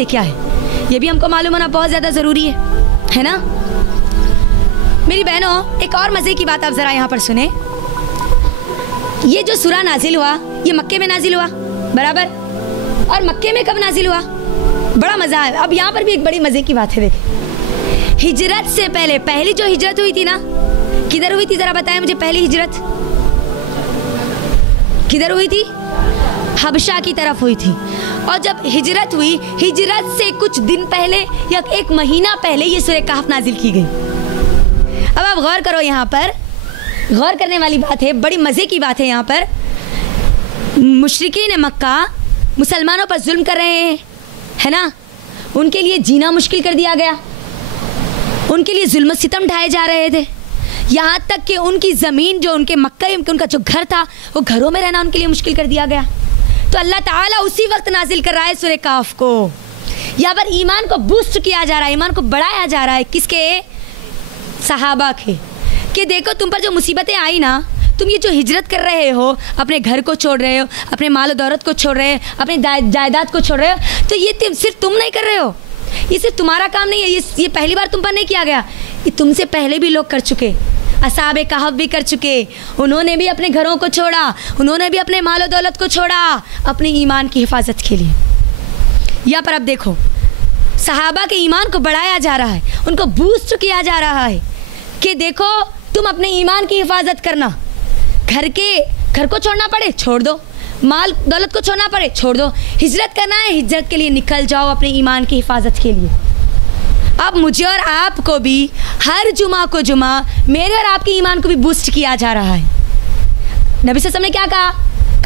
से क्या है, ये भी हमको मालूम होना बहुत ज़्यादा ज़रूरी है ना। मेरी बहनों, एक और मज़े की बात आप ज़रा यहाँ पर सुने। ये जो सूरा नाजिल हुआ ये मक्के में नाजिल हुआ, बराबर, और मक्के में कब नाजिल हुआ, बड़ा मज़ा है। अब यहाँ पर भी एक बड़ी मज़े की बात है, देखिए, हिजरत से पहले पहली जो हिजरत हुई थी ना, किधर हुई थी ज़रा बताएं मुझे। पहली हिजरत किधर हुई थी? हबशा की तरफ हुई थी। और जब हिजरत हुई, हिजरत से कुछ दिन पहले या एक महीना पहले ये सूरह कहफ नाजिल की गई। अब आप गौर करो, यहाँ पर गौर करने वाली बात है, बड़ी मज़े की बात है। यहाँ पर मुशरिकीन मक्का मुसलमानों पर जुल्म कर रहे हैं, है ना, उनके लिए जीना मुश्किल कर दिया गया, उनके लिए जुल्म सितम ढाए जा रहे थे, यहाँ तक कि उनकी ज़मीन जो उनके मक्का उनका जो घर था वो घरों में रहना उनके लिए मुश्किल कर दिया गया। तो अल्लाह ताला उसी वक्त नाजिल कर रहा है सूरह कहफ को। यहाँ पर ईमान को बूस्ट किया जा रहा है, ईमान को बढ़ाया जा रहा है। किसके? सहाबा के। कि देखो तुम पर जो मुसीबतें आई ना, तुम ये जो हिजरत कर रहे हो, अपने घर को छोड़ रहे हो, अपने माल दौलत को छोड़ रहे हो, अपनी जायदाद को छोड़ रहे हो, तो ये सिर्फ तुम नहीं कर रहे हो, ये सिर्फ तुम्हारा काम नहीं है, ये पहली बार तुम पर नहीं किया गया, ये तुमसे पहले भी लोग कर चुके। असहाबे कहफ भी कर चुके, उन्होंने भी अपने घरों को छोड़ा, उन्होंने भी अपने माल दौलत को छोड़ा अपने ईमान की हिफाजत के लिए। यहाँ पर अब देखो, सहाबा के ईमान को बढ़ाया जा रहा है, उनको बूस्ट किया जा रहा है कि देखो तुम अपने ईमान की हिफाजत करना, घर को छोड़ना पड़े छोड़ दो, माल दौलत को छोड़ना पड़े छोड़ दो, हिजरत करना है हिजरत के लिए निकल जाओ अपने ईमान की हिफाजत के लिए। अब मुझे और आपको भी हर जुमा को जुमा मेरे और आपके ईमान को भी बूस्ट किया जा रहा है। नबी सल्लल्लाहु अलैहि वसल्लम ने क्या कहा,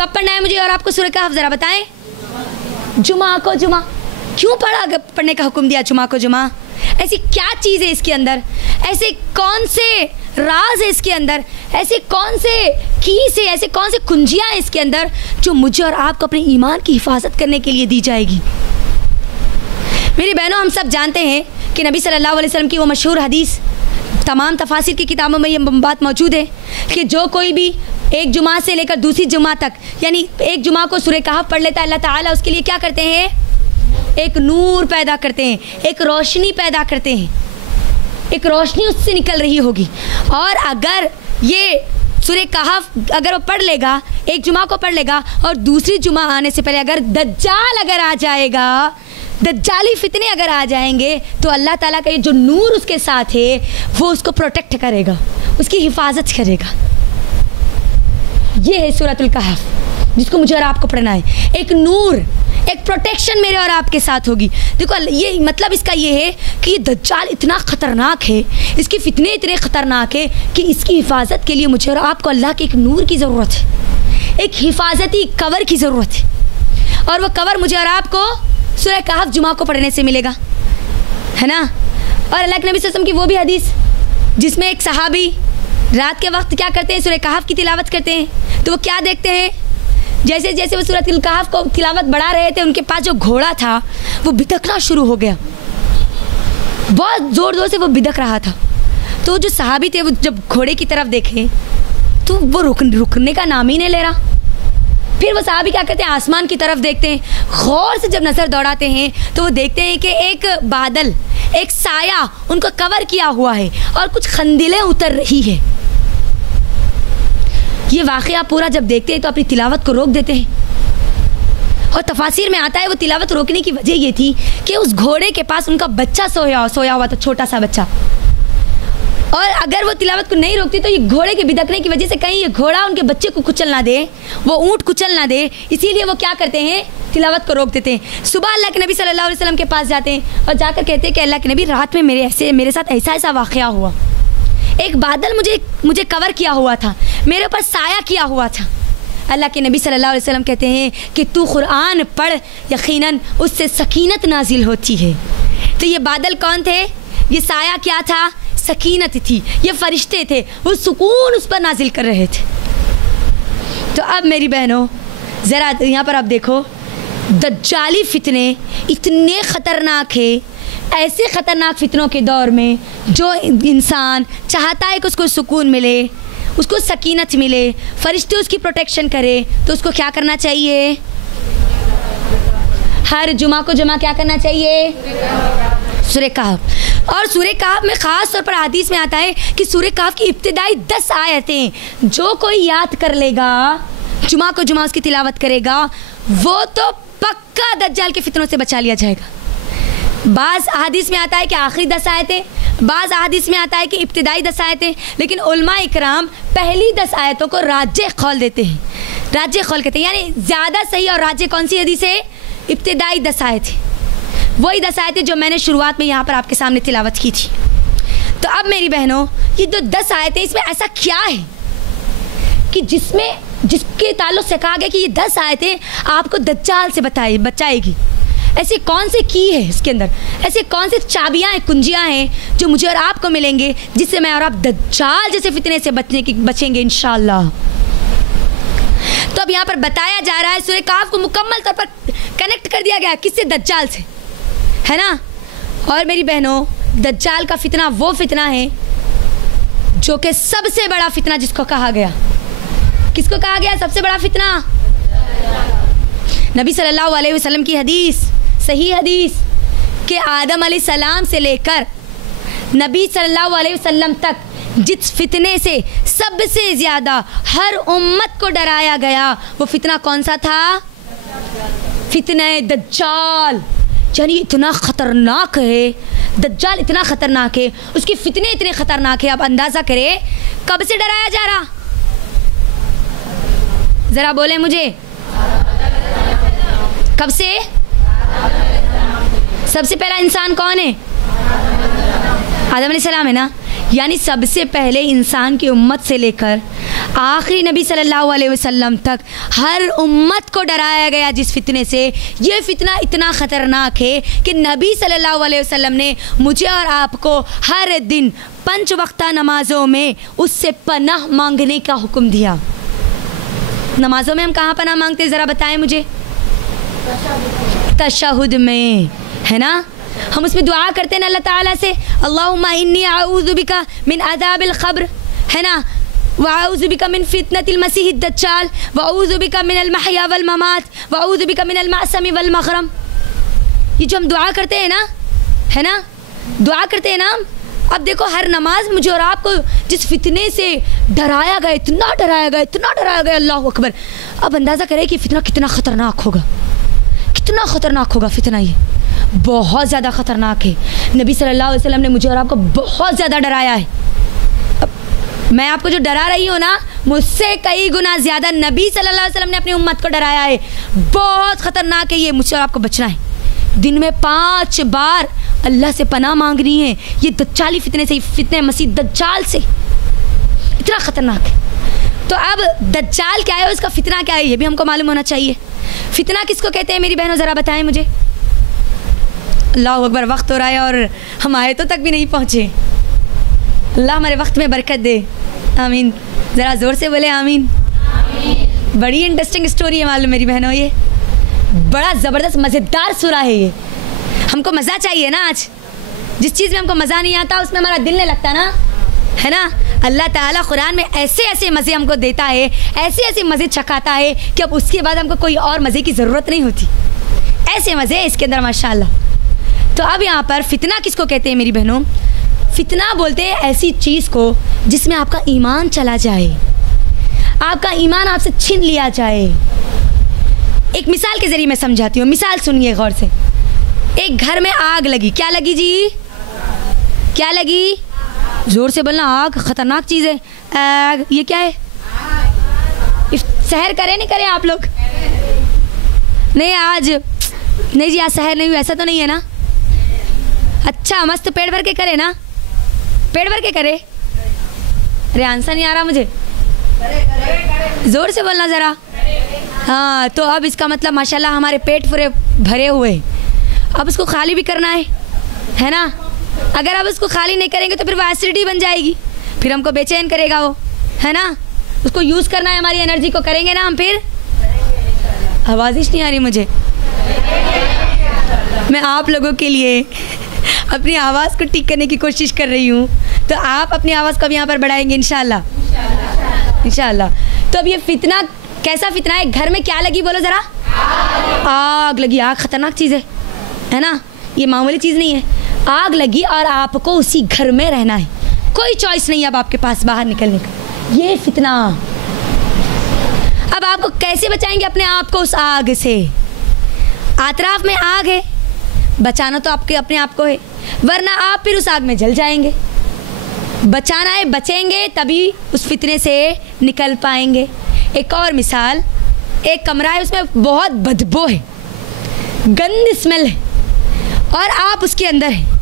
कब पढ़ना है मुझे और आपको सूरह कहफ, ज़रा बताएं। जुमा को जुमा। क्यों पढ़ने का हुक्म दिया जुमा को जुमा? ऐसी क्या चीज़ है इसके अंदर, ऐसे कौन से राज है इसके अंदर, ऐसे कौन से कीस है, ऐसे कौन से कुंजियाँ हैं इसके अंदर जो मुझे और आपको अपने ईमान की हिफाजत करने के लिए दी जाएगी। मेरी बहनों, हम सब जानते हैं कि नबी सल्लल्लाहु अलैहि वसल्लम की वो मशहूर हदीस, तमाम तफासिर की किताबों में ये बात मौजूद है कि जो कोई भी एक जुमा से लेकर दूसरी जुमा तक, यानी एक जुमा को सूरह कहफ पढ़ लेता है, अल्लाह ताला उसके लिए क्या करते हैं, एक नूर पैदा करते हैं, एक रोशनी पैदा करते हैं, एक रोशनी उससे निकल रही होगी। और अगर ये सूरह कहफ अगर वो पढ़ लेगा, एक जुमा को पढ़ लेगा और दूसरी जुमा आने से पहले अगर दज्जाल अगर आ जाएगा, दज्जाली फितने अगर आ जाएंगे, तो अल्लाह ताला का ये जो नूर उसके साथ है वो उसको प्रोटेक्ट करेगा, उसकी हिफाजत करेगा। ये है सूरतुल कहफ जिसको मुझे और आपको पढ़ना है। एक नूर, एक प्रोटेक्शन मेरे और आपके साथ होगी। देखो ये मतलब इसका ये है कि ये दज्जाल इतना ख़तरनाक है, इसकी फितने इतने ख़तरनाक है कि इसकी हिफाजत के लिए मुझे और आपको अल्लाह के एक नूर की ज़रूरत है, एक हिफाजती कवर की ज़रूरत है। और वो कवर मुझे और आपको सूरह कहफ जुमा को पढ़ने से मिलेगा, है ना। और अल्लाह के नबी सल्लल्लाहु अलैहि वसल्लम की वो भी हदीस जिसमें एक सहाबी रात के वक्त क्या करते हैं, सूरह कहफ की तिलावत करते हैं। तो वो क्या देखते हैं, जैसे जैसे वो सूरह कहफ को तिलावत बढ़ा रहे थे, उनके पास जो घोड़ा था वो बिदकना शुरू हो गया, बहुत ज़ोर ज़ोर से वो बिदक रहा था। तो जो सहाबी थे वो जब घोड़े की तरफ देखे तो वो रुकने का नाम ही नहीं ले रहा। फिर वो सहाबी क्या करते हैं, आसमान की तरफ देखते हैं, गौर से जब नज़र दौड़ाते हैं तो वो देखते हैं कि एक बादल, एक साया उनको कवर किया हुआ है और कुछ खंदिलें उतर रही है। ये वाक़या पूरा जब देखते हैं तो अपनी तिलावत को रोक देते हैं। और तफासिर में आता है वो तिलावत रोकने की वजह ये थी कि उस घोड़े के पास उनका बच्चा सोया हुआ था, छोटा सा बच्चा। और अगर वो तिलावत को नहीं रोकती तो ये घोड़े के बिदकने की वजह से कहीं ये घोड़ा उनके बच्चे को कुचल ना दे, वो ऊँट कुचल ना दे, इसीलिए वो क्या करते हैं, तिलावत को रोक देते हैं। सुबह अल्लाह के नबी सल्लल्लाहु अलैहि वसल्लम के पास जाते हैं और जाकर कहते हैं कि अल्लाह के नबी, रात में मेरे साथ ऐसा वाक़या हुआ, एक बादल मुझे कवर किया हुआ था, मेरे ऊपर साया किया हुआ था। अल्लाह के नबी सल्लल्लाहु अलैहि वसल्लम कहते हैं कि तू कुरान पढ़, यकीनन उससे सकीनत नाजिल होती है। तो ये बादल कौन थे, ये साया क्या था, सकीनत थी, ये फरिश्ते थे, वो सुकून उस पर नाजिल कर रहे थे। तो अब मेरी बहनों ज़रा यहाँ पर आप देखो, दज्जाली फितने इतने ख़तरनाक है, ऐसे ख़तरनाक फितनों के दौर में जो इंसान चाहता है कि उसको सुकून मिले, उसको सकीनत मिले, फरिश्ते उसकी प्रोटेक्शन करे, तो उसको क्या करना चाहिए, हर जुमा को जमा क्या करना चाहिए? सूरह कहफ। और सूरह कहफ में ख़ास तौर पर हदीस में आता है कि सूरह कहफ की इब्तिदाई 10 आयतें जो कोई याद कर लेगा, जुमा को जुमा उसकी तिलावत करेगा, वो तो पक्का दज्जाल के फितनों से बचा लिया जाएगा। बाज़ अहादीस में आता है कि आखिरी 10 आयतें, बाज़ अहादीस में आता है कि इब्तिदाई 10 आयतें, लेकिन उलमा इकराम पहली 10 आयतों को राजे कौल देते हैं, राजे कौल कहते हैं। यानी ज़्यादा सही और राजे कौन सी हदीस है? इब्तिदाई 10 आयतें, वही 10 आयतें जो मैंने शुरुआत में यहाँ पर आपके सामने तिलावत की थी। तो अब मेरी बहनों, ये जो 10 आयतें, इसमें ऐसा क्या है कि जिसके ताल्लुक़ से कहा गया कि ये 10 आयतें आपको दज्जाल से बचाएगी? ऐसी कौन से की है इसके अंदर, ऐसे कौन से चाबियाँ हैं, कुंजियाँ हैं जो मुझे और आपको मिलेंगे, जिससे मैं और आप दज्जाल जैसे फितने से बचेंगे इंशाअल्लाह। तो अब यहाँ पर बताया जा रहा है, सूरह कहफ को मुकम्मल तौर पर कनेक्ट कर दिया गया किससे? दज्जाल से, है ना। और मेरी बहनों, दज्जाल का फितना वो फितना है जो कि सबसे बड़ा फितना जिसको कहा गया, किसको कहा गया सबसे बड़ा फितना? नबी सल्लल्लाहु अलैहि वसल्लम की हदीस, सही हदीस, कि आदम अलैहिस्सलाम से लेकर नबी सल्लल्लाहु अलैहि वसल्लम तक जिस फितने से सबसे ज़्यादा हर उम्मत को डराया गया, वो फितना कौन सा था? फितना दज्जाल। यानी इतना ख़तरनाक है दज्जाल, इतना ख़तरनाक है, उसके फितने इतने ख़तरनाक है। आप अंदाज़ा करें कब से डराया जा रहा, ज़रा बोले मुझे, कब से? सबसे पहला इंसान कौन है? आदम अलैहिस्सलाम है ना। यानी सबसे पहले इंसान की उम्मत से लेकर आखिरी नबी सल्लल्लाहु अलैहि वसल्लम तक हर उम्मत को डराया गया जिस फितने से। ये फितना इतना ख़तरनाक है कि नबी सल्लल्लाहु अलैहि वसल्लम ने मुझे और आपको हर दिन 5 वक्ता नमाज़ों में उससे पनाह मांगने का हुक्म दिया। नमाज़ों में हम कहाँ पनाह मांगते, ज़रा बताएं मुझे? तशहुद में, है ना। हम उसमें दुआ करते हैं ना अल्लाह ताला से, अल्लाहुम्मा इन्नी अऊज़ु बिका मिन अज़ाबिल क़ब्र, है ना, व अऊज़ु बिका मिन फितनतिल मसीहिद दज्जाल, व अऊज़ु बिका मिनल महया वल ममात, व अऊज़ु बिका मिनल मअसमी वल मग़रम। ये जो हम दुआ करते हैं ना, है ना, दुआ करते हैं ना हम। अब देखो हर नमाज मुझे और आपको जिस फितने से डराया गया, इतना डराया गया, इतना डराया गया, अल्लाह अकबर। अब अंदाज़ा करें कि फितना कितना ख़तरनाक होगा, कितना ख़तरनाक होगा फितना। ये बहुत ज़्यादा ख़तरनाक है। नबी सल्लल्लाहु अलैहि वसल्लम ने मुझे और आपको बहुत ज़्यादा डराया है। अब मैं आपको जो डरा रही हूँ ना, मुझसे कई गुना ज़्यादा नबी सल्लल्लाहु अलैहि वसल्लम ने अपनी उम्मत को डराया है। बहुत ख़तरनाक है ये, मुझसे और आपको बचना है। दिन में 5 बार अल्लाह से पनाह मांगनी है ये दज्जाली फितने से, फितने मसीह दज्जाल से, इतना ख़तरनाक है। तो अब दज्जाल क्या है, उसका फितना क्या है, ये भी हमको मालूम होना चाहिए। फितना किसको कहते हैं मेरी बहनों, ज़रा बताएं मुझे। अल्लाह अकबर, वक्त हो रहा है और हम आयतों तक भी नहीं पहुँचे। अल्लाह हमारे वक्त में बरकत दे, आमीन। ज़रा ज़ोर से बोले आमीन। बड़ी इंटरेस्टिंग स्टोरी है मालूम मेरी बहनों, ये बड़ा ज़बरदस्त मज़ेदार सूरा है ये। हमको मज़ा चाहिए ना, आज जिस चीज़ में हमको मज़ा नहीं आता उसमें हमारा दिल नहीं लगता ना, है ना। अल्लाह ताला कुरान में ऐसे ऐसे मज़े हमको देता है, ऐसे ऐसे मज़े चखाता है कि अब उसके बाद हमको कोई और मज़े की ज़रूरत नहीं होती। ऐसे मज़े हैं इसके अंदर माशाअल्लाह। तो अब यहाँ पर फितना किसको कहते हैं मेरी बहनों? फितना बोलते हैं ऐसी चीज़ को जिसमें आपका ईमान चला जाए, आपका ईमान आपसे छीन लिया जाए। एक मिसाल के ज़रिए मैं समझाती हूँ, मिसाल सुनिए गौर से। एक घर में आग लगी, क्या लगी जी, क्या लगी? ज़ोर से बोलना, आग ख़तरनाक चीज़ है। आग, ये क्या है? सहर करें नहीं करें आप लोग? नहीं आज नहीं जी, आज सहर नहीं हुई, ऐसा तो नहीं है ना? अच्छा मस्त पेट भर के करे ना, पेट भर के करे। अरे आंसर नहीं आ रहा मुझे, ज़ोर से बोलना ज़रा। हाँ, तो अब इसका मतलब माशाल्लाह हमारे पेट पूरे भरे हुए, अब उसको खाली भी करना है ना। अगर आप उसको खाली नहीं करेंगे तो फिर वो एसिडिटी बन जाएगी, फिर हमको बेचैन करेगा वो, है ना। उसको यूज़ करना है, हमारी एनर्जी को करेंगे ना हम फिर। आवाज़ ही नहीं आ रही मुझे। मैं आप लोगों के लिए अपनी आवाज़ को ठीक करने की कोशिश कर रही हूँ, तो आप अपनी आवाज़ को भी यहाँ पर बढ़ाएंगे इंशाल्लाह, इंशाल्लाह। तो अब ये फितना कैसा फितना है? घर में क्या लगी बोलो ज़रा? आग लगी। आग खतरनाक चीज़ है ना, ये मामूली चीज़ नहीं है। आग लगी और आपको उसी घर में रहना है, कोई चॉइस नहीं अब आपके पास बाहर निकलने का। ये फितना। अब आपको कैसे बचाएंगे अपने आप को उस आग से? आतराफ में आग है, बचाना तो आपके अपने आप को है, वरना आप फिर उस आग में जल जाएंगे। बचाना है, बचेंगे तभी उस फितने से निकल पाएंगे। एक और मिसाल, एक कमरा है, उसमें बहुत बदबू है, गंदी स्मेल है, और आप उसके अंदर हैं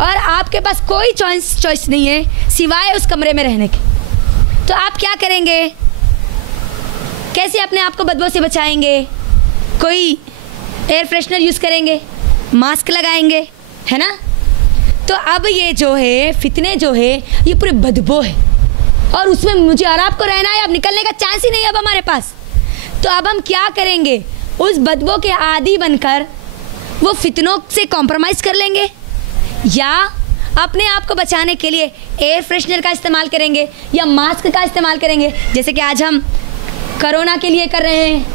और आपके पास कोई चॉइस नहीं है सिवाय उस कमरे में रहने के। तो आप क्या करेंगे? कैसे अपने आप को बदबू से बचाएंगे? कोई एयर फ्रेशनर यूज़ करेंगे, मास्क लगाएंगे, है ना। तो अब ये जो है फितने जो है ये पूरे बदबू है और उसमें मुझे और आपको रहना है, अब निकलने का चांस ही नहीं है अब हमारे पास। तो अब हम क्या करेंगे? उस बदबू के आदी बनकर वो फितनों से कॉम्प्रोमाइज़ कर लेंगे, या अपने आप को बचाने के लिए एयर फ्रेशनर का इस्तेमाल करेंगे या मास्क का इस्तेमाल करेंगे, जैसे कि आज हम कोरोना के लिए कर रहे हैं,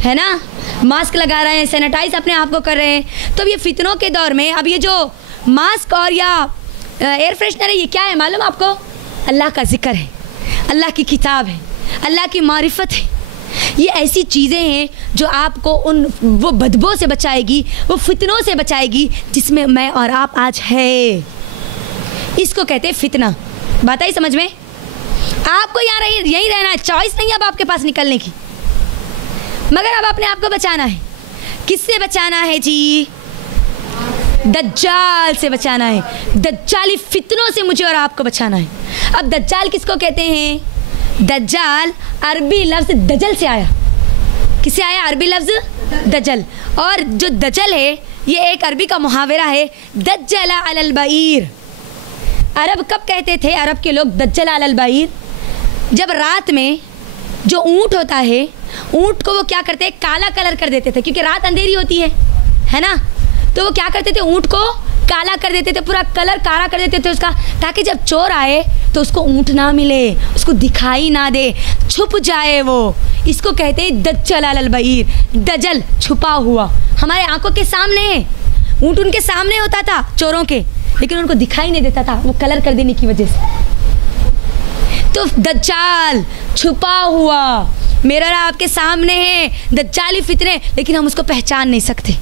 है ना, मास्क लगा रहे हैं, सैनिटाइज अपने आप को कर रहे हैं। तो ये फितनों के दौर में अब ये जो मास्क और या एयर फ्रेशनर है, ये क्या है मालूम आपको? अल्लाह का जिक्र है, अल्लाह की किताब है, अल्लाह की मारिफत है। ये ऐसी चीज़ें हैं जो आपको वो बदबू से बचाएगी, वो फितनों से बचाएगी जिसमें मैं और आप आज है। इसको कहते हैं फितना। बात आई समझ में? आपको यहाँ यहीं रहना है, चॉइस नहीं है अब आपके पास निकलने की, मगर अब अपने आप को बचाना है। किससे बचाना है जी? दज्जाल से बचाना है, दज्जाली फितनों से मुझे और आपको बचाना है। अब दज्जाल किसको कहते हैं? दज्जाल अरबी लफ्ज़ दजल से आया। किससे आया? अरबी लफ्ज़ दजल। और जो दजल है ये एक अरबी का मुहावरा है, दज्जला अलल बईर। अरब कब कहते थे अरब के लोग दज्जला अलल बईर? जब रात में जो ऊँट होता है, ऊँट को वो क्या करते हैं? काला कलर कर देते थे, क्योंकि रात अंधेरी होती है ना। तो वो क्या करते थे? ऊँट को काला कर देते थे, पूरा कलर काला कर देते थे उसका, ताकि जब चोर आए तो उसको ऊँट ना मिले, उसको दिखाई ना दे, छुप जाए वो। इसको कहते हैं दज्जल अलल बईर, दजल छुपा हुआ। हमारे आंखों के सामने है, ऊँट उनके सामने होता था चोरों के, लेकिन उनको दिखाई नहीं देता था वो कलर कर देने की वजह से। तो दज्जाल छुपा हुआ मेरा और आपके सामने है, दज्जाली फितने, लेकिन हम उसको पहचान नहीं सकते,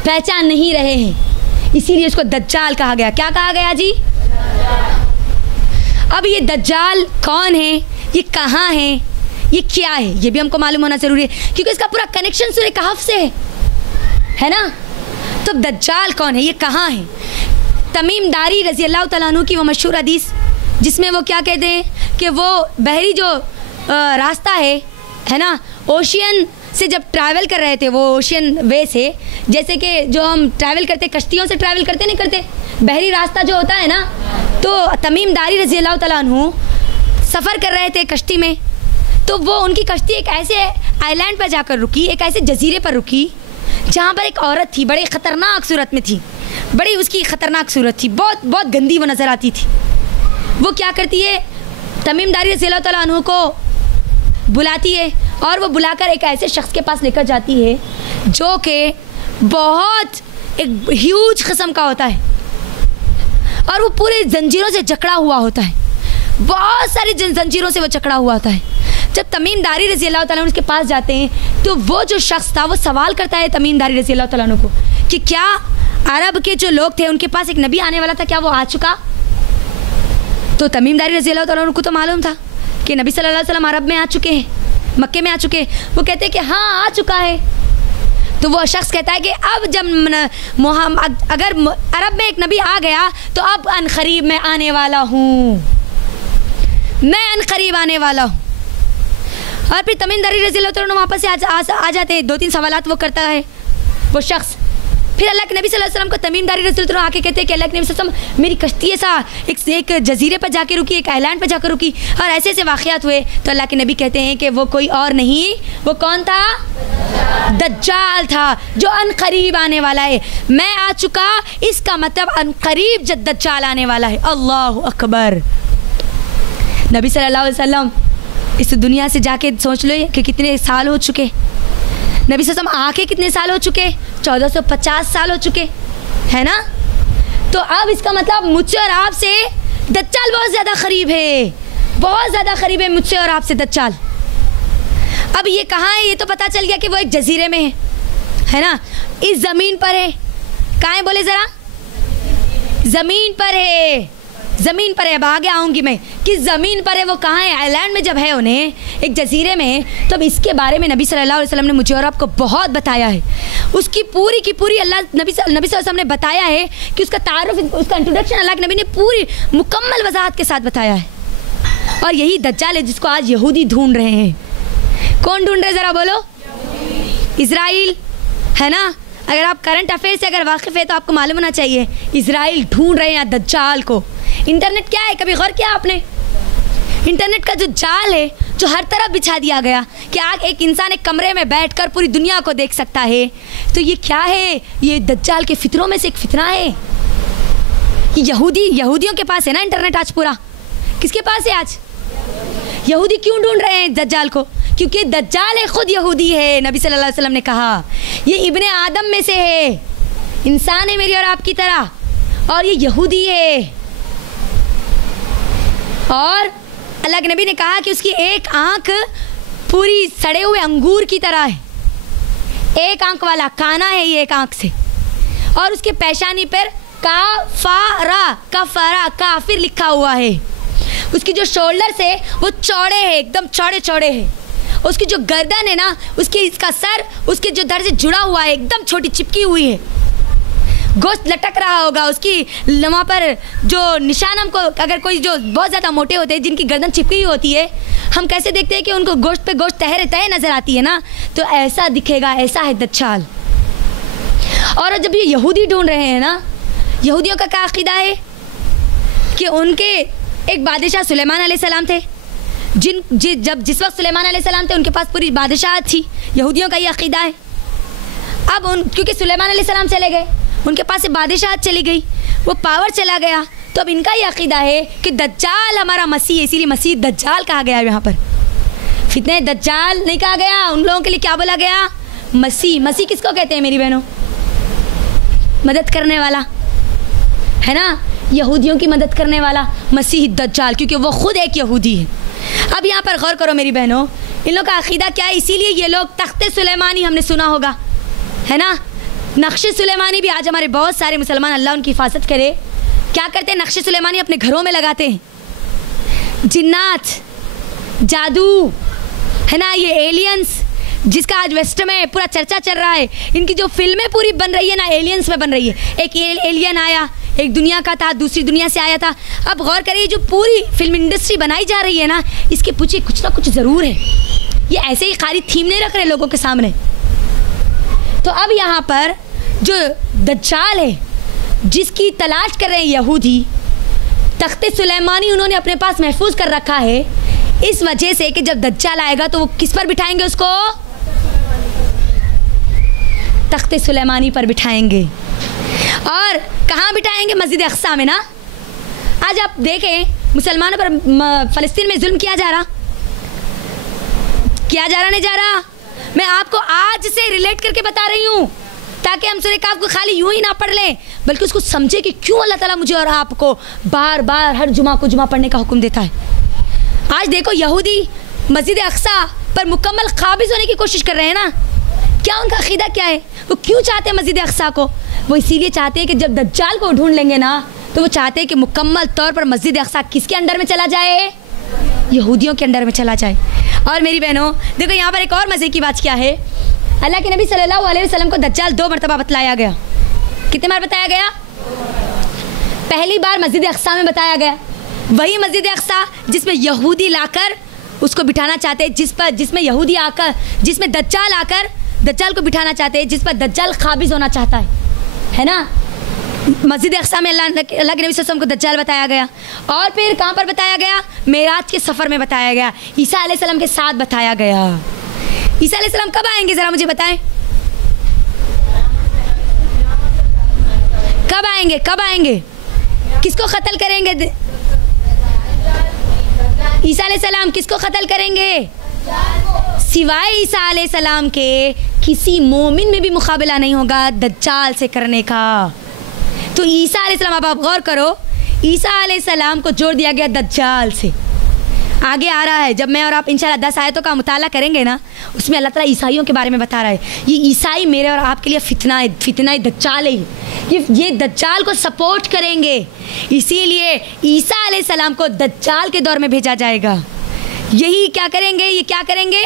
पहचान नहीं रहे हैं, इसीलिए उसको दज्जाल कहा गया। क्या कहा गया जी? अब ये दज्जाल कौन है, ये कहाँ है, ये क्या है, ये भी हमको मालूम होना ज़रूरी है, क्योंकि इसका पूरा कनेक्शन सूरह कहफ से है ना। तो दज्जाल कौन है, ये कहाँ है? तमीम दारी रज़ी अल्लाह तआला अन्हु की वो मशहूर हदीस, जिसमें वो क्या कहते हैं कि वो बहरी जो रास्ता है ना, ओशियन से जब ट्रैवल कर रहे थे, वो ओशियन वे से, जैसे कि जो हम ट्रैवल करते कश्तियों से ट्रैवल करते नहीं करते, बहरी रास्ता जो होता है ना, तो तमीम दारी रज़ी अल्लाह तआला अन्हु सफ़र कर रहे थे कश्ती में। तो वो उनकी कश्ती एक ऐसे आइलैंड पर जाकर रुकी, एक ऐसे जजीरे पर रुकी जहाँ पर एक औरत थी, बड़ी ख़तरनाक सूरत में थी, बड़ी उसकी ख़तरनाक सूरत थी, बहुत बहुत गंदी वो नज़र आती थी। वो क्या करती है? तमीम दारी रज़ी अल्लाह तआला अन्हु को बुलाती है और वो बुलाकर एक ऐसे शख्स के पास लेकर जाती है जो कि बहुत एक ह्यूज किस्म का होता है और वो पूरे जंजीरों से जकड़ा हुआ होता है, बहुत सारी जंजीरों से वो जकड़ा हुआ होता है। जब तमीम दारी रज़ी अल्लाह तआला उसके पास जाते हैं तो वो जो शख्स था वो सवाल करता है तमीम दारी रज़ी अल्लाह तआला को कि क्या अरब के जो लोग थे उनके पास एक नबी आने वाला था, क्या वो आ चुका? तो तमीम दारी रज़ी अल्लाह तआला को तो मालूम था कि नबी सल्लल्लाहु अलैहि वसल्लम अरब में आ चुके हैं, मक्के में आ चुके हैं। वो कहते हैं कि हाँ आ चुका है। तो वो शख्स कहता है कि अब जब अगर अरब में एक नबी आ गया तो अब अनकरीब मैं आने वाला हूँ, मैं अनकरीब आने वाला हूँ। और फिर तमीम दारी रज़ी अल्लाह तआला वापस से आ जाते हैं, 2-3 सवालात वो करता है वो शख्स। फिर अल्लाह के नबी सल्लल्लाहु अलैहि वसल्लम को तमीम दारी रज़ी अल्लाह तआला आके कहते हैं कि अल्लाह के नबी सल्लल्लाहु अलैहि वसल्लम मेरी कश्ती ऐसा एक जजीरे पर जाके रुकी, एक आइलैंड पर जाकर रुकी और ऐसे ऐसे वाक़यात हुए। तो अल्लाह के नबी कहते हैं कि वो कोई और नहीं, वो कौन था? दज्जाल था जो अनकरीब आने वाला है। मैं आ चुका, इसका मतलब अनकरीब जब दज्जाल आने वाला है। अल्लाह अकबर। नबी सल्लल्लाहु अलैहि वसल्लम इस दुनिया से जाके सोच लो कि कितने साल हो चुके, नबी सल्लल्लाहु अलैहि वसल्लम आके कितने साल हो चुके? 1450 साल हो चुके, है ना। तो अब इसका मतलब मुझसे और आपसे दज्जाल बहुत ज़्यादा करीब है, बहुत ज़्यादा करीब है मुझसे और आपसे दज्जाल। अब ये कहाँ है? ये तो पता चल गया कि वो एक जजीरे में है ना, इस ज़मीन पर है। कहाँ है बोले ज़रा? ज़मीन पर है, ज़मीन पर है। अब आगे आऊँगी मैं, किस ज़मीन पर है, वो कहाँ है? आइलैंड में जब है उन्हें, एक जजीरे में, तो अब इसके बारे में नबी सल्लल्लाहु अलैहि वसल्लम ने मुझे और आपको बहुत बताया है। उसकी पूरी की पूरी नबी सल्लल्लाहु अलैहि वसल्लम ने बताया है कि उसका तारुफ, उसका इंट्रोडक्शन अल्लाह के नबी ने पूरी मुकम्मल वजाहत के साथ बताया है। और यही दज्जाल है जिसको आज यहूदी ढूंढ रहे हैं। कौन ढूंढ रहे ज़रा बोलो? इज़राइल, है ना। अगर आप करंट अफेयर से अगर वाकिफ़ है तो आपको मालूम होना चाहिए, इज़राइल ढूंढ रहे हैं दज्जाल को। इंटरनेट क्या है, कभी गौर किया आपने? इंटरनेट का जो जाल है, जो हर तरफ बिछा दिया गया कि आज एक इंसान एक कमरे में बैठकर पूरी दुनिया को देख सकता है, तो ये क्या है? ये दज्जाल के फितरों में से एक फितना है। यहूदियों के पास है ना इंटरनेट आज पूरा। किसके पास है आज? यहूदी क्यों ढूंढ रहे हैं दज्जाल को? क्योंकि दज्जाल है खुद यहूदी है। नबी सल्लल्लाहु अलैहि वसल्लम ने कहा ये इब्ने आदम में से है, इंसान है मेरी और आपकी तरह, और ये यहूदी है। और अल्लाह के नबी ने कहा कि उसकी एक आंख पूरी सड़े हुए अंगूर की तरह है, एक आंख वाला काना है ये एक आंख से, और उसके पेशानी पर कफारा काफिर लिखा हुआ है। उसकी जो शोल्डर्स है वो चौड़े है, एकदम चौड़े चौड़े है। उसकी जो गर्दन है ना, इसका सर उसके जो धड़ से जुड़ा हुआ है, एकदम छोटी चिपकी हुई है। गोश्त लटक रहा होगा उसकी, वहाँ पर जो निशान हमको, अगर कोई जो बहुत ज़्यादा मोटे होते हैं जिनकी गर्दन चिपकी हुई होती है, हम कैसे देखते हैं कि उनको गोश्त पे गोश्त तह नज़र आती है ना, तो ऐसा दिखेगा, ऐसा है दज्जाल। और जब ये यहूदी ढूंढ रहे हैं ना, यहूदियों का क्या अक़ीदा है कि उनके एक बादशाह सुलेमान अलैहिस्सलाम थे, जिस वक्त सुलेमान अलैहिस्सलाम थे उनके पास पूरी बादशाह थी। यहूदियों का ये अक़ीदा है। अब क्योंकि सुलेमान अलैहिस्सलाम चले गए, उनके पास से बादशाह चली गई, वो पावर चला गया, तो अब इनका ये अक़ीदा है कि दज्जाल हमारा मसीह है, इसीलिए मसीह दज्जाल कहा गया है। यहाँ पर फितने दज्जाल नहीं कहा गया, उन लोगों के लिए क्या बोला गया? मसीह। मसीह किसको कहते हैं मेरी बहनों? मदद करने वाला, है ना, यहूदियों की मदद करने वाला मसीह दज्जाल, क्योंकि वो खुद एक यहूदी है। अब यहाँ पर गौर करो मेरी बहनों, इन लोगों का अक़ीदा क्या है? इसीलिए ये लोग तख्ते सुलेमानी हमने सुना होगा, है ना, नक्शे सुलेमानी भी आज हमारे बहुत सारे मुसलमान, अल्लाह उनकी हिफाजत करे, क्या करते हैं? नक्शे सुलेमानी अपने घरों में लगाते हैं। जिन्नात, जादू, है ना, ये एलियंस जिसका आज वेस्ट में पूरा चर्चा चल रहा है, इनकी जो फिल्में पूरी बन रही है ना, एलियंस में बन रही है। एक एलियन आया, एक दुनिया का था, दूसरी दुनिया से आया था। अब गौर करिए, जो पूरी फिल्म इंडस्ट्री बनाई जा रही है ना, इसके पीछे कुछ ना कुछ ज़रूर है। ये ऐसे ही खाली थीम नहीं रख रहे लोगों के सामने। तो अब यहाँ पर जो दज्जाल है, जिसकी तलाश कर रहे हैं यहूदी, तख्ते सुलेमानी उन्होंने अपने पास महफूज कर रखा है, इस वजह से कि जब दज्जाल आएगा तो वो किस पर बिठाएंगे उसको? तख्ते सुलेमानी पर बिठाएंगे। और कहाँ बिठाएंगे? मस्जिद अक्सा में ना। आज आप देखें मुसलमानों पर फ़लस्तीन में जुल्म किया जा रहा नहीं जा रहा। मैं आपको आज से रिलेट करके बता रही हूँ, ताकि हम सूरह काफ को खाली यूं ही ना पढ़ लें, बल्कि उसको समझे कि क्यों अल्लाह ताला मुझे और आपको बार बार हर जुमा को जुमा पढ़ने का हुक्म देता है। आज देखो यहूदी मस्जिद अक्सा पर मुकम्मल काबिज होने की कोशिश कर रहे हैं ना। क्या उनका अक़ीदा क्या है? वो क्यों चाहते हैं मस्जिद अक्सा को? वो इसीलिए चाहते हैं कि जब दज्जाल को ढूंढ लेंगे ना, तो वो चाहते हैं कि मुकम्मल तौर पर मस्जिद अक्सा किसके अंडर में चला जाए? यहूदियों के अंडर में चला जाए। और मेरी बहनों देखो, यहाँ पर एक और मज़े की बात क्या है, अल्लाह के नबी सल्लल्लाहु अलैहि वसल्लम को दज्जाल 2 मरतबा बतलाया गया। कितने बार बताया गया? पहली बार मस्जिद अक्सा में बताया गया, वही मस्जिद अक्सा जिसमें यहूदी लाकर उसको बिठाना चाहते हैं, जिसमें यहूदी आकर, जिसमें दज्जाल आकर दज्जाल को बिठाना चाहते हैं, जिस पर दज्जाल काबिज होना चाहता है ना। मस्जिद अक्सा में अल्लाह के नबी सल्लल्लाहु अलैहि वसल्लम को दज्जाल बताया गया। और फिर कहाँ पर बताया गया? मेराज के सफ़र में बताया गया, ईसा अलैहिस्सलाम के साथ बताया गया। ईसा अलैहिस्सलाम कब आएंगे ज़रा मुझे बताएं? कब आएंगे? कब आएंगे? किसको कत्ल करेंगे? ईसा अलैहिस्सलाम किसको कत्ल करेंगे? सिवाय ईसा अलैहिस्सलाम के किसी मोमिन में भी मुकाबला नहीं होगा दज्जाल से करने का। तो ईसा अलैहिस्सलाम, अब आप गौर करो, ईसा अलैहिस्सलाम को जोड़ दिया गया दज्जाल से। आगे आ रहा है, जब मैं और आप इंशाल्लाह 10 आयतों का मुताला करेंगे ना, उसमें अल्लाह ताला ईसाइयों के बारे में बता रहा है। ये ईसाई मेरे और आपके लिए फितना दज्जाल है। ये दज्जाल को सपोर्ट करेंगे, इसीलिए ईसा अलैहिस्सलाम को दज्जाल के दौर में भेजा जाएगा। यही क्या करेंगे, ये क्या करेंगे,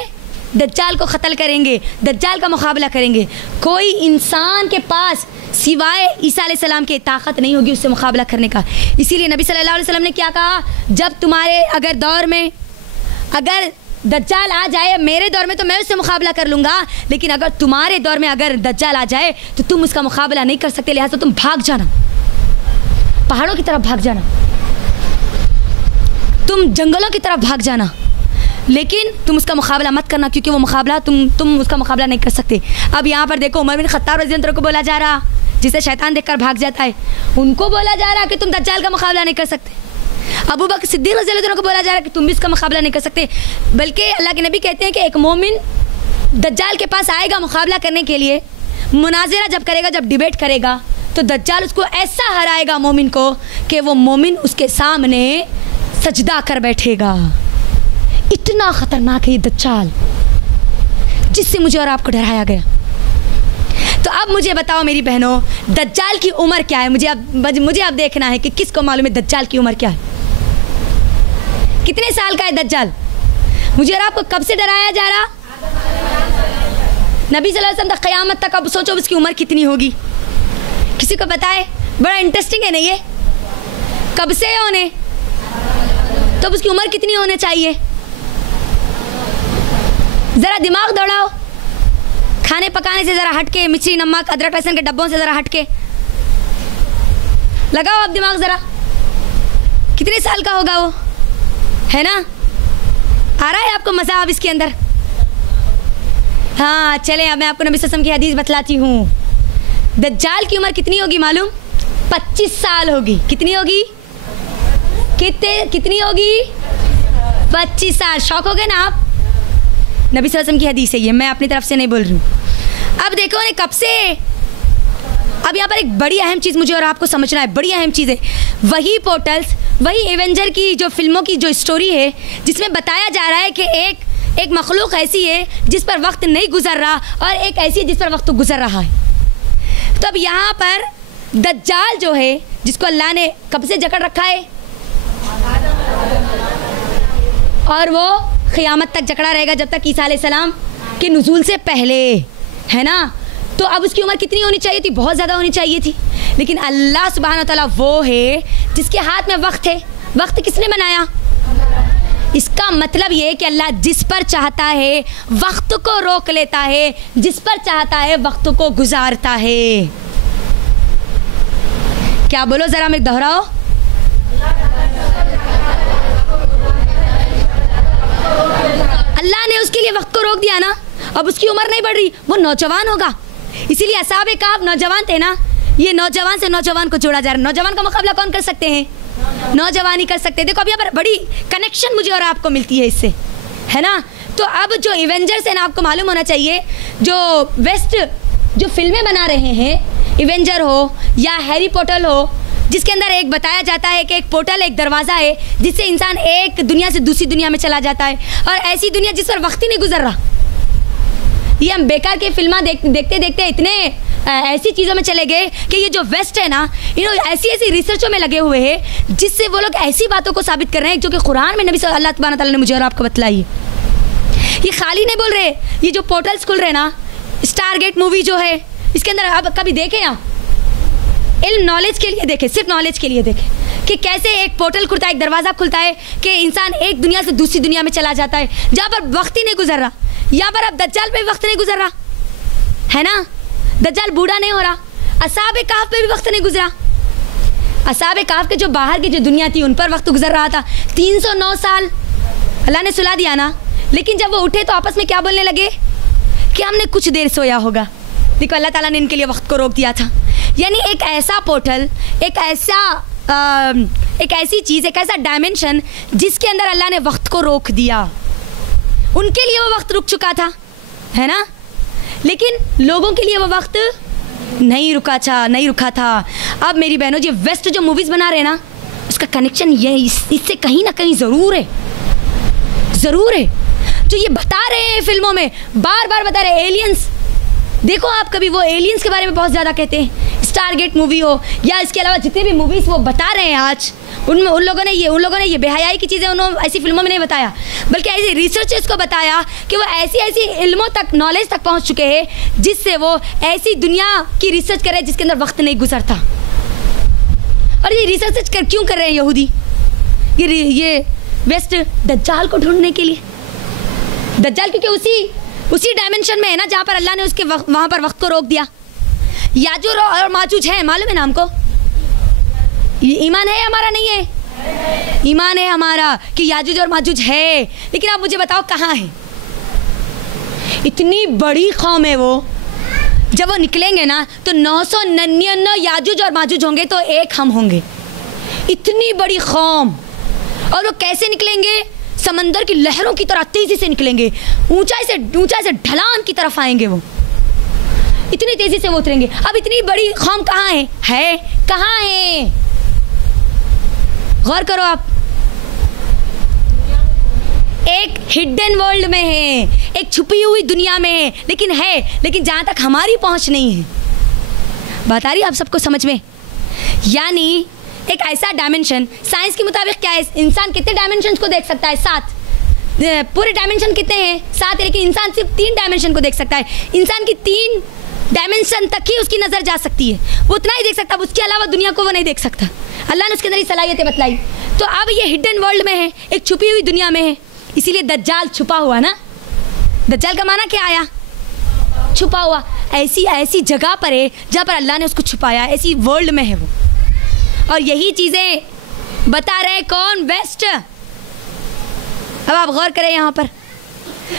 दज्जाल को क़त्ल करेंगे, दज्जाल का मुकाबला करेंगे। कोई इंसान के पास सिवाय ईसा अलैहिस्सलाम के ताकत नहीं होगी उससे मुकाबला करने का। इसीलिए नबी सल्लल्लाहु अलैहि वसल्लम ने क्या कहा, जब तुम्हारे अगर दौर में अगर दज्जाल आ जाए, मेरे दौर में तो मैं उससे मुकाबला कर लूँगा, लेकिन अगर तुम्हारे दौर में अगर दज्जाल आ जाए तो तुम उसका मुकाबला नहीं कर सकते, लिहाजा तुम भाग जाना, पहाड़ों की तरफ भाग जाना, तुम जंगलों की तरफ भाग जाना, लेकिन तुम उसका मुकाबला मत करना, क्योंकि वो मुकाबला तुम उसका मुकाबला नहीं कर सकते। अब यहाँ पर देखो, उमर बिन खत्ताब रज़ियल्लाहु अन्हु को बोला जा रहा, जिसे शैतान देखकर भाग जाता है, उनको बोला जा रहा कि तुम दज्जाल का मुकाबला नहीं कर सकते। अबू बकर सिद्दीक़ रज़ियल्लाहु अन्हु को बोला जा रहा कि तुम भी इसका मुकाबला नहीं कर सकते। बल्कि अल्लाह के नबी कहते हैं कि एक मोमिन दज्जाल के पास आएगा मुकाबला करने के लिए, मुनाज़िरा जब करेगा, जब डिबेट करेगा, तो दज्जाल उसको ऐसा हराएगा मोमिन को कि वो मोमिन उसके सामने सजदा कर बैठेगा। इतना ख़तरनाक है ये दज्जाल, जिससे मुझे और आपको डराया गया। तो अब मुझे बताओ मेरी बहनों, दज्जाल की उम्र क्या है? मुझे अब देखना है कि किसको मालूम है दज्जाल की उम्र क्या है। कितने साल का है दज्जाल? मुझे और आपको कब से डराया जा रहा? नबी सल्लल्लाहु अलैहि वसल्लम तक, क़यामत तक। अब सोचो उसकी उम्र कितनी होगी, किसी को पता है? बड़ा इंटरेस्टिंग है ना ये, कब से होने, तो उसकी उम्र कितनी होनी चाहिए? ज़रा दिमाग दौड़ाओ, खाने पकाने से ज़रा हटके, मिर्ची नमक अदरक लहसुन के डब्बों से ज़रा हटके लगाओ अब दिमाग ज़रा। कितने साल का होगा वो, है ना? आ रहा है आपको मज़ा अब इसके अंदर? हाँ चलें, अब मैं आपको नबी सल्लल्लाहु अलैहि वसल्लम की हदीस बतलाती हूँ। दज्जाल की उम्र कितनी होगी मालूम? 25 साल होगी। कितनी होगी? कितनी होगी? 25 साल। शौक हो गए ना आप? नबी सल्लल्लाहु अलैहि वसल्लम की हदीस है ये, मैं अपनी तरफ से नहीं बोल रही हूँ। अब देखो ने कब से, अब यहाँ पर एक बड़ी अहम चीज़ मुझे और आपको समझना है, बड़ी अहम चीज़ है। वही पोर्टल्स, वही एवेंजर की जो फिल्मों की जो स्टोरी है, जिसमें बताया जा रहा है कि एक मखलूक ऐसी है जिस पर वक्त नहीं गुजर रहा, और एक ऐसी है जिस पर वक्त गुजर रहा है। तो अब यहाँ पर दज्जाल जो है, जिसको अल्लाह ने कब से जकड़ रखा है, और वो क़यामत तक जकड़ा रहेगा, जब तक ईसा अलैहिस्सलाम के नुज़ूल से पहले, है ना? तो अब उसकी उम्र कितनी होनी चाहिए थी? बहुत ज़्यादा होनी चाहिए थी। लेकिन अल्लाह सुब्हान व तआला वो है जिसके हाथ में वक्त है। वक्त किसने बनाया? इसका मतलब ये है कि अल्लाह जिस पर चाहता है वक्त को रोक लेता है, जिस पर चाहता है वक्त को गुजारता है। क्या बोलो ज़रा, मैं दोहराओ। अल्लाह ने उसके लिए वक्त को रोक दिया ना, अब उसकी उम्र नहीं बढ़ रही, वो नौजवान होगा। इसीलिए असहाबे कहफ नौजवान थे ना, ये नौजवान से नौजवान को जोड़ा जा रहा है। नौजवान का मुकाबला कौन कर सकते हैं? नौजवान ही कर सकते हैं। देखो अब यहाँ पर बड़ी कनेक्शन मुझे और आपको मिलती है इससे, है ना? तो अब जो इवेंजर्स है ना, आपको मालूम होना चाहिए, जो वेस्ट जो फिल्में बना रहे हैं, इवेंजर हो या हैरी पॉटर हो, जिसके अंदर एक बताया जाता है कि एक पोर्टल, एक दरवाज़ा है जिससे इंसान एक दुनिया से दूसरी दुनिया में चला जाता है, और ऐसी दुनिया जिस पर वक्त ही नहीं गुजर रहा। ये हम बेकार के फिल्म देखते देखते इतने ऐसी चीज़ों में चले गए कि ये जो वेस्ट है ना, ऐसी रिसर्चों में लगे हुए हैं जिससे वो लोग ऐसी बातों को साबित कर रहे हैं जो कि कुरान में नबी अल्लाह सुब्हानहू व तआला ने मुझे और आपको बतलाई। ये खाली नहीं बोल रहे, ये जो पोर्टल्स खुल रहे हैं ना, स्टारगेट मूवी जो है, इसके अंदर अब कभी देखें आप, इल्म नॉलेज के लिए देखें, सिर्फ नॉलेज के लिए देखें कि कैसे एक पोर्टल खुलता है, एक दरवाज़ा खुलता है कि इंसान एक दुनिया से दूसरी दुनिया में चला जाता है, जहाँ पर वक्त ही नहीं गुजर रहा। यहाँ पर अब दज्जाल पे भी वक्त नहीं गुजर रहा, है ना? दज्जाल बूढ़ा नहीं हो रहा। असहाबे कहफ पे भी वक्त नहीं गुजरा। असहाबे कहफ के जो बाहर की जो दुनिया थी, उन पर वक्त गुजर रहा था। 309 साल अल्लाह ने सुला दिया ना, लेकिन जब वो उठे तो आपस में क्या बोलने लगे कि हमने कुछ देर सोया होगा। देखो अल्लाह ताला ने इनके लिए वक्त को रोक दिया था। यानी एक ऐसा पोर्टल, एक ऐसी चीज़, एक ऐसा डायमेंशन जिसके अंदर अल्लाह ने वक्त को रोक दिया, उनके लिए वो वक्त रुक चुका था, है ना? लेकिन लोगों के लिए वो वक्त नहीं रुका था। अब मेरी बहनों, ये वेस्ट जो मूवीज़ बना रहे हैं ना, उसका कनेक्शन ये इससे कहीं ना कहीं ज़रूर है। जो ये बता रहे हैं फिल्मों में, बार बार बता रहे हैं एलियंस। देखो आप कभी वो एलियंस के बारे में बहुत ज़्यादा कहते हैं, स्टारगेट मूवी हो या इसके अलावा जितने भी मूवीज़ वो बता रहे हैं आज, उन लोगों ने ये बेहयाई की चीज़ें उन्होंने ऐसी फिल्मों में नहीं बताया, बल्कि ऐसे रिसर्चर्स को बताया कि वो ऐसी इल्मों तक, नॉलेज तक पहुंच चुके हैं जिससे वो ऐसी दुनिया की रिसर्च कर रहे हैं जिसके अंदर वक्त नहीं गुजरता। और ये रिसर्च क्यों कर रहे हैं यहूदी? ये वेस्ट दज्जाल को ढूंढने के लिए। दज्जाल क्योंकि उसी डायमेंशन में है ना जहाँ पर अल्लाह ने उसके वहाँ पर वक्त को रोक दिया। याजूज और माजूज है, मालूम है ना हमको? ईमान है हमारा? नहीं है? ईमान है हमारा कि याजूज और माजूज है, लेकिन आप मुझे बताओ कहाँ है? इतनी बड़ी कौम है वो, जब वो निकलेंगे ना तो 999 याजूज और माजूज होंगे तो एक हम होंगे। इतनी बड़ी कौम, और वो कैसे निकलेंगे? समंदर की लहरों की तरह तेजी से निकलेंगे, ऊंचाई से ढलान की तरफ आएंगे वो, इतनी तेजी से वो उतरेंगे। अब इतनी बड़ी कौम कहाँ है? कहाँ है? गौर करो आप, एक हिडन वर्ल्ड में है, एक छुपी हुई दुनिया में है, लेकिन जहाँ तक हमारी पहुँच नहीं है। बात आ रही है आप सबको समझ में? यानी एक ऐसा डायमेंशन, साइंस के मुताबिक क्या है, इंसान कितने डायमेंशंस को देख सकता है? 7। पूरे डायमेंशन कितने हैं? 7 है, लेकिन इंसान सिर्फ 3 डायमेंशन को देख सकता है। इंसान की 3 डायमेंशन तक ही उसकी नज़र जा सकती है, वो उतना ही देख सकता है, उसके अलावा दुनिया को वो नहीं देख सकता। अल्लाह ने उसके अंदर ही सलाहियतें बतलाई। तो अब ये हिडन वर्ल्ड में है, एक छुपी हुई दुनिया में है, इसीलिए दज्जाल छुपा हुआ ना। दज्जाल का माना क्या आया? छुपा हुआ। ऐसी जगह पर है जहाँ पर अल्लाह ने उसको छुपाया, ऐसी वर्ल्ड में है वो। और यही चीज़ें बता रहे कौन? वेस्ट। अब आप गौर करें यहाँ पर,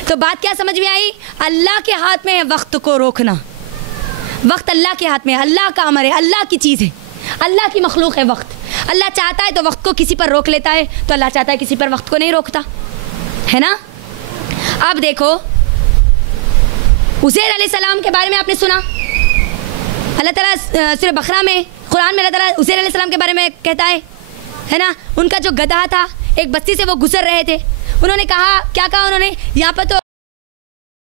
तो बात क्या समझ में आई? अल्लाह के हाथ में है वक्त को रोकना। वक्त अल्लाह के हाथ में है, अल्लाह का अमर है, अल्लाह की चीज़ है, अल्लाह की मखलूक है वक्त। अल्लाह चाहता है तो वक्त को किसी पर रोक लेता है, तो अल्लाह चाहता है किसी पर वक्त को नहीं रोकता, है ना? अब देखो उज़ैर अलैहिस्सलाम के बारे में आपने सुना, अल्लाह ताला सूरह बकरा में, कुरान में अल्लाह ताला उज़ैर अलैहिस्सलाम के बारे में कहता है ना? उनका जो गधा था, एक बस्ती से वो गुजर रहे थे, उन्होंने कहा, क्या कहा उन्होंने? यहाँ पर तो